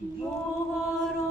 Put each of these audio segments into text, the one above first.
Богороді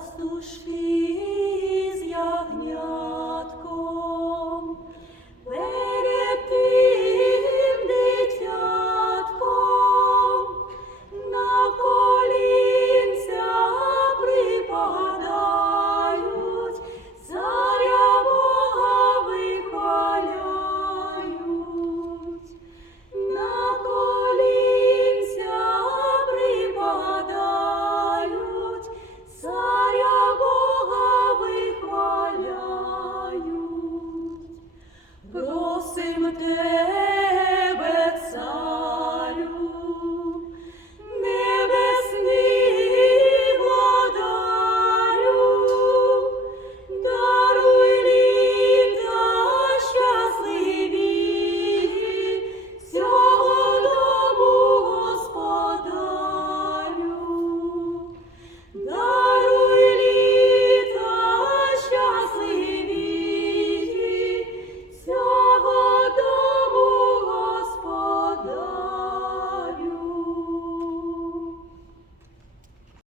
пастушки.